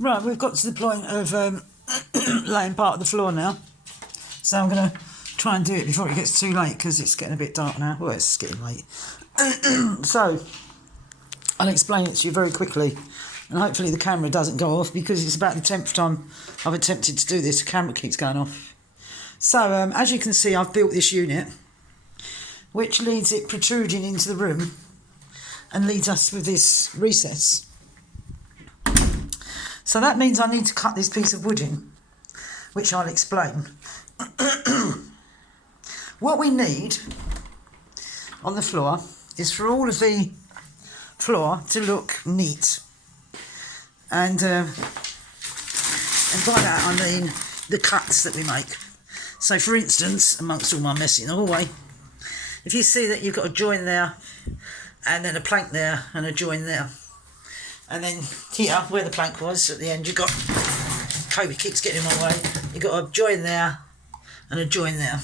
Right, we've got to the point of laying part of the floor now. So I'm going to try and do it before it gets too late because it's getting a bit dark now. Well, it's getting late. So I'll explain it to you very quickly. And hopefully the camera doesn't go off because it's about the 10th time I've attempted to do this. The camera keeps going off. So as you can see, I've built this unit, which leads it protruding into the room and leads us with this recess. So that means I need to cut this piece of wood in, which I'll explain. What we need on the floor is for all of the floor to look neat. And by that I mean the cuts that we make. So for instance, amongst all my mess in the hallway, if you see that you've got a join there, and then a plank there, and a join there, and then here, where the plank was, at the end, you've got, Kobe keeps getting in my way, you've got a join there, and a join there.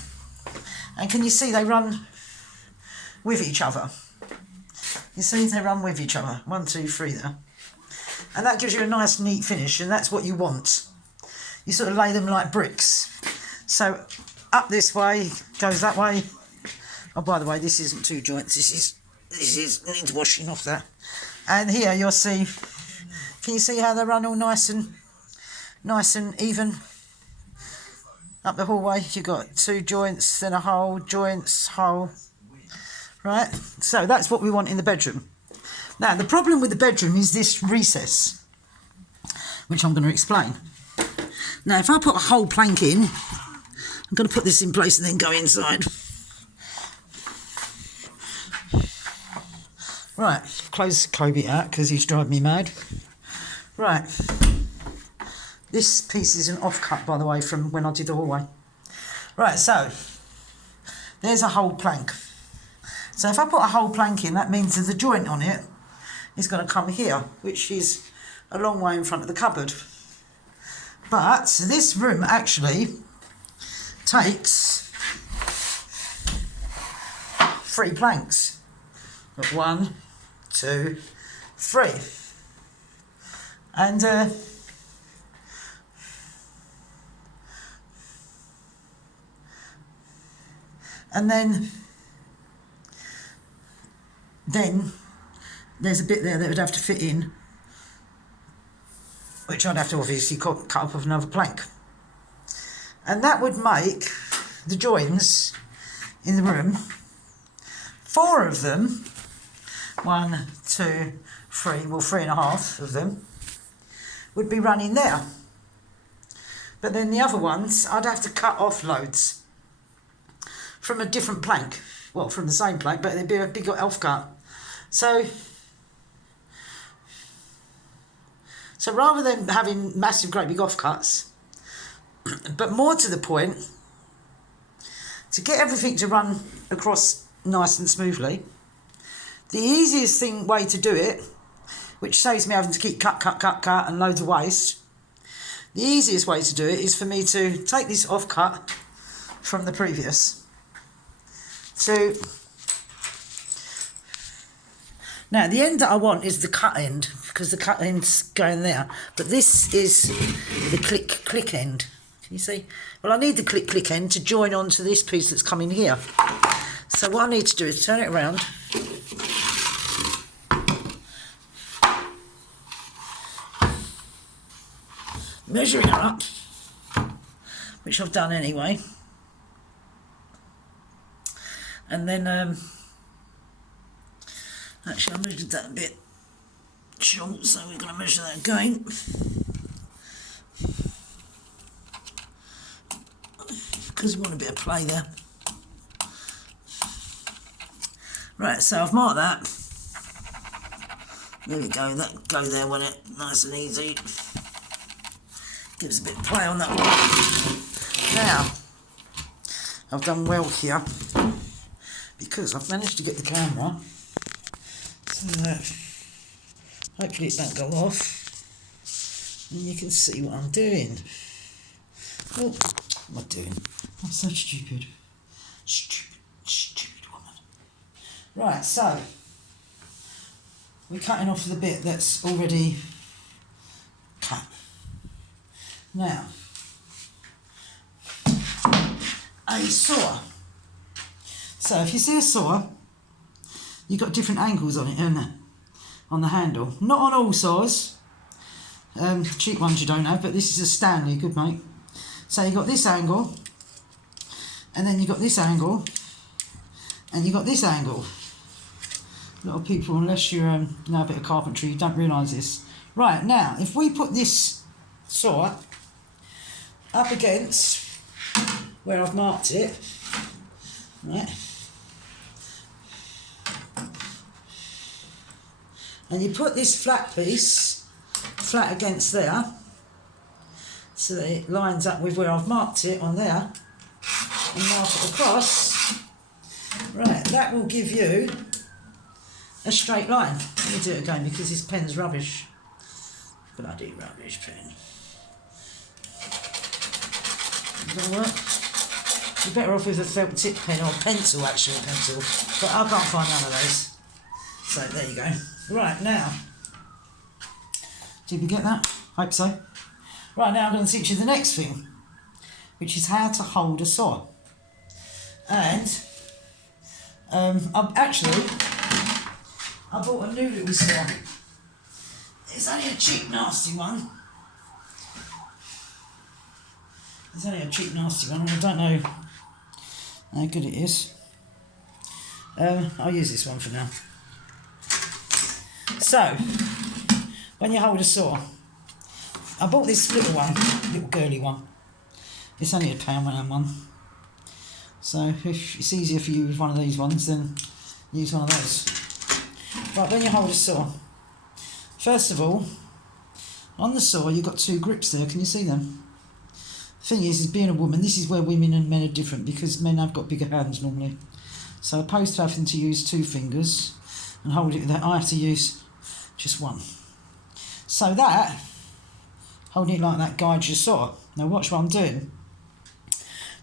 And can you see they run with each other? You see they run with each other, 1, 2, 3 there. And that gives you a nice neat finish, and that's what you want. You sort of lay them like bricks. So up this way, goes that way. Oh, by the way, this isn't 2 joints, this is needs washing off that. And here you'll see, can you see how they run all nice and even? Up the hallway, you've got 2 joints, then a hole, joints, hole. Right? So that's what we want in the bedroom. Now, the problem with the bedroom is this recess, which I'm going to explain. Now, if I put a whole plank in, I'm going to put this in place and then go inside. Right, close Kobe out because he's driving me mad. Right, this piece is an offcut, by the way, from when I did the hallway. Right, so there's a whole plank. So if I put a whole plank in, that means there's a joint on it is going to come here, which is a long way in front of the cupboard. But this room actually takes 3 planks. Got 1, 2, 3. And then there's a bit there that would have to fit in, which I'd have to obviously cut up of another plank. And that would make the joins in the room, 4 of them, 1, 2, 3, well 3.5 of them, would be running there. But then the other ones, I'd have to cut off loads from a different plank. Well, from the same plank, but they'd be a bigger offcut. So rather than having massive, great big offcuts, but more to the point, to get everything to run across nice and smoothly, the easiest way to do it, which saves me having to keep cut and loads of waste, the easiest way to do it is for me to take this offcut from the previous to... Now, the end that I want is the cut end, because the cut end's going there. But this is the click end. Can you see? Well, I need the click end to join onto this piece that's coming here. So what I need to do is turn it around. Measure it up, which I've done anyway. And then... actually, I measured that a bit short, so we're going to measure that again. Because we want a bit of play there. Right, so I've marked that. There we go, that go there, won't it? Nice and easy. Gives a bit of play on that one. Now, I've done well here, because I've managed to get the camera so that hopefully it don't go off and you can see what I'm doing. Oh, what am I doing? I'm so stupid. Stupid woman. Right, so we're cutting off the bit that's already cut. Now, a saw. So if you see a saw, you've got different angles on it, haven't you? On the handle. Not on all saws. Cheap ones you don't have, but this is a Stanley, good mate. So you've got this angle, and then you've got this angle, and you've got this angle. A lot of people, unless you know a bit of carpentry, you don't realise this. Right, now, if we put this saw up against where I've marked it, right, and you put this flat piece flat against there, so that it lines up with where I've marked it on there, and mark it across, right, that will give you a straight line. Let me do it again because this pen's rubbish. Bloody rubbish pen. Doesn't work. You're better off with a felt tip pen or pencil, actually, pencil. But I can't find none of those. So there you go. Right, now. Did we get that? Hope so. Right, now I'm going to teach you the next thing, which is how to hold a saw. And I bought a new little saw. It's only a cheap, nasty one. It's only a cheap, nasty one, and I don't know how good it is. I'll use this one for now. So, when you hold a saw, I bought this little one, little girly one. It's only £1 So if it's easier for you with one of these ones, then use one of those. Right, when you hold a saw, first of all, on the saw you've got two grips there, can you see them? The thing is being a woman, this is where women and men are different, because men have got bigger hands normally. So opposed to having to use two fingers and hold it with that, I have to use just one. So that, holding it like that, guides your saw. Now watch what I'm doing.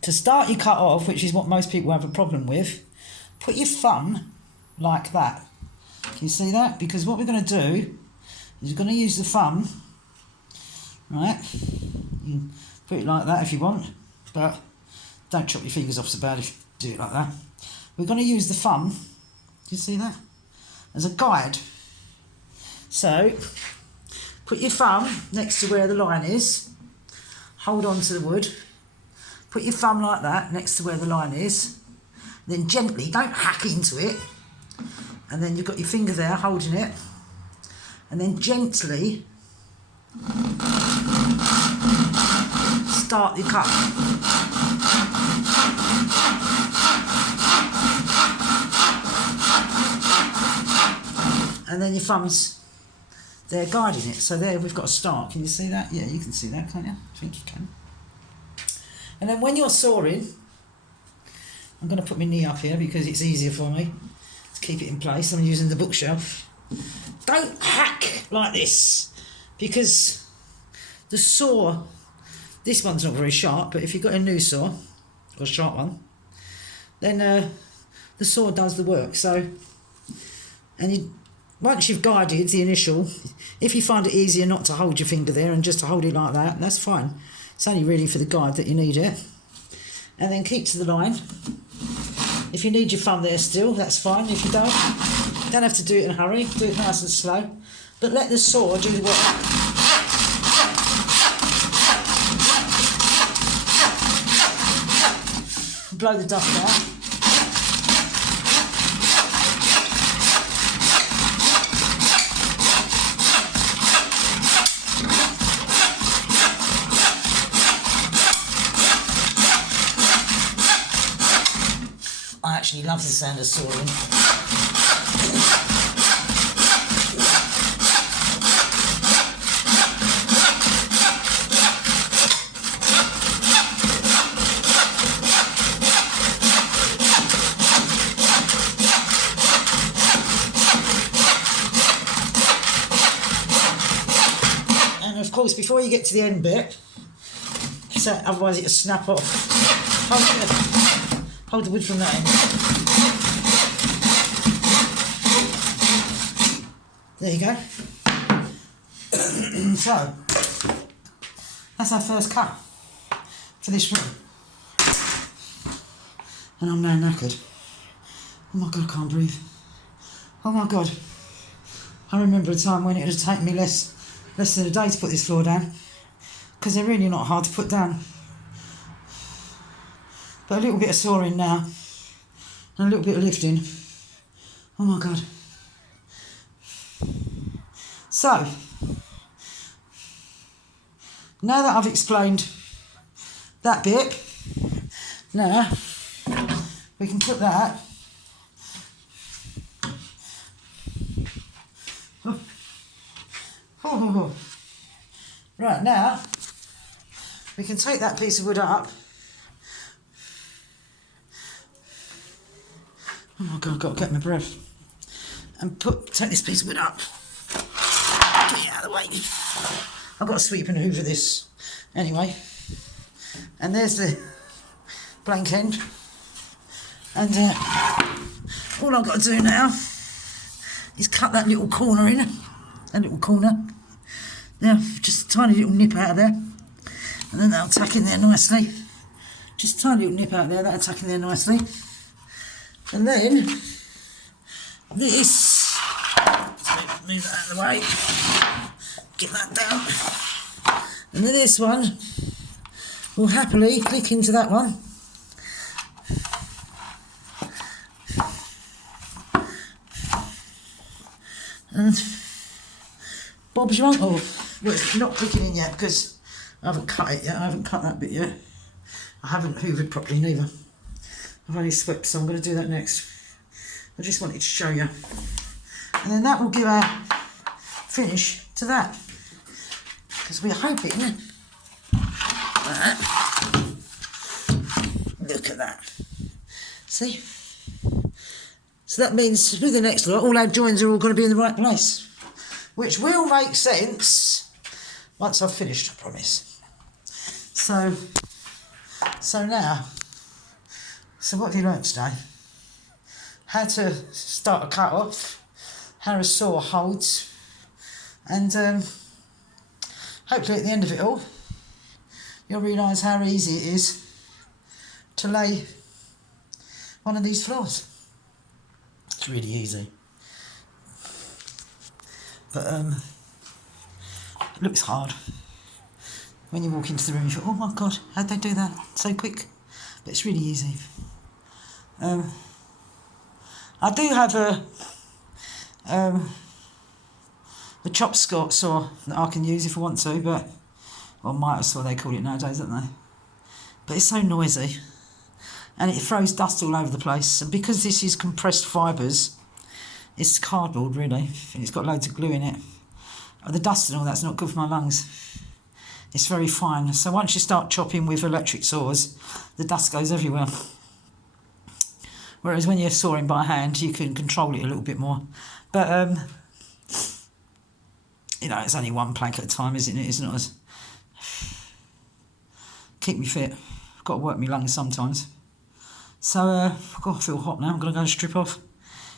To start your cut off, which is what most people have a problem with, put your thumb like that. Can you see that? Because what we're going to do is we're going to use the thumb, right? You can put it like that if you want, but don't chop your fingers off so bad if you do it like that. We're going to use the thumb, do you see that? As a guide. So, put your thumb next to where the line is, hold on to the wood, put your thumb like that next to where the line is, then gently, don't hack into it, and then you've got your finger there holding it, and then gently start your cut. And then your thumb's there guiding it. So there we've got a start. Can you see that? Yeah, you can see that, can't you? I think you can. And then when you're sawing, I'm going to put my knee up here because it's easier for me to keep it in place. I'm using the bookshelf. Don't hack like this, because the saw, this one's not very sharp, but if you've got a new saw, or a sharp one, then the saw does the work. So, and once you've guided the initial, if you find it easier not to hold your finger there and just to hold it like that, that's fine. It's only really for the guide that you need it. And then keep to the line. If you need your thumb there still, that's fine. If you don't have to do it in a hurry. Do it nice and slow. But let the saw do the work. Blow the dust out. I actually love the sound of sawing. And of course, before you get to the end bit, so otherwise it'll snap off. Hold the wood from that end. There you go. So, That's our first cut for this room. And I'm now knackered. Oh my God, I can't breathe. Oh my God. I remember a time when it would have taken me less than a day to put this floor down, because they're really not hard to put down. But a little bit of sawing now, and a little bit of lifting. Oh my God. So, now that I've explained that bit, now we can put that Right, now we can take that piece of wood up. Oh my God, I've got to get my breath. And take this piece of wood up. Get it out of the way. I've got to sweep and hoover this anyway. And there's the blank end. And all I've got to do now is cut that little corner in. That little corner. Now, just a tiny little nip out of there. And then that'll tuck in there nicely. Just a tiny little nip out there, that'll tuck in there nicely. And then this, move that out of the way, get that down. And then this one will happily click into that one. And Bob's your uncle. Well, it's not clicking in yet because I haven't cut it yet. I haven't cut that bit yet. I haven't hoovered properly neither. I've only swept, so I'm going to do that next. I just wanted to show you. And then that will give our finish to that. Because we're hoping that, look at that. See? So that means with the next lot, all our joins are all going to be in the right place. Which will make sense once I've finished, I promise. So now, so what have you learnt today? How to start a cut off, how a saw holds, and hopefully at the end of it all, you'll realise how easy it is to lay one of these floors. It's really easy. But it looks hard. When you walk into the room, you think, oh my God, how'd they do that so quick? But it's really easy. I do have a chop saw that I can use if I want to, but, or miter saw they call it nowadays, don't they? But it's so noisy, and it throws dust all over the place. And because this is compressed fibres, it's cardboard really, and it's got loads of glue in it. The dust and all that's not good for my lungs. It's very fine. So once you start chopping with electric saws, the dust goes everywhere. Whereas when you're sawing by hand, you can control it a little bit more. But, you know, it's only one plank at a time, isn't it? It's not as... Keep me fit. I've got to work my lungs sometimes. So, God, I feel hot now. I'm going to go and strip off.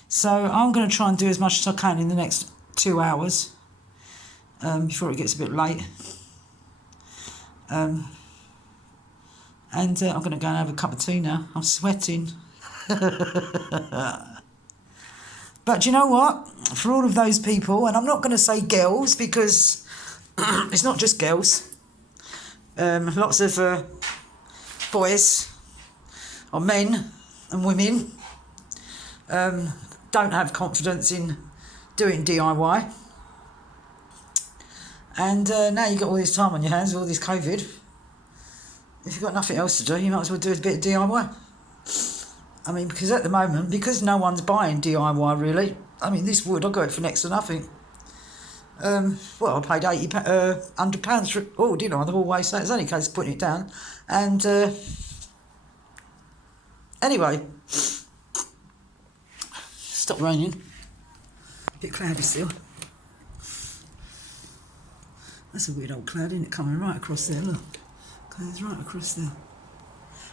So I'm going to try and do as much as I can in the next 2 hours before it gets a bit late. And I'm going to go and have a cup of tea now. I'm sweating. But do you know what? For all of those people, and I'm not going to say girls because it's not just girls. Lots of boys or men and women don't have confidence in doing DIY. And now you've got all this time on your hands with all this COVID. If you've got nothing else to do, you might as well do a bit of DIY. I mean, because at the moment, because no one's buying DIY really, I mean, this wood, I got it for next to nothing. Well, I paid £100 for it. Oh, didn't I? The whole way, so it's only a case of putting it down. And anyway, stopped raining. A bit cloudy still. That's a weird old cloud, isn't it? Coming right across there, look. Clouds right across there.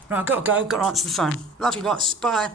Right, I've got to go. Got to answer the phone. Love you lots. Bye.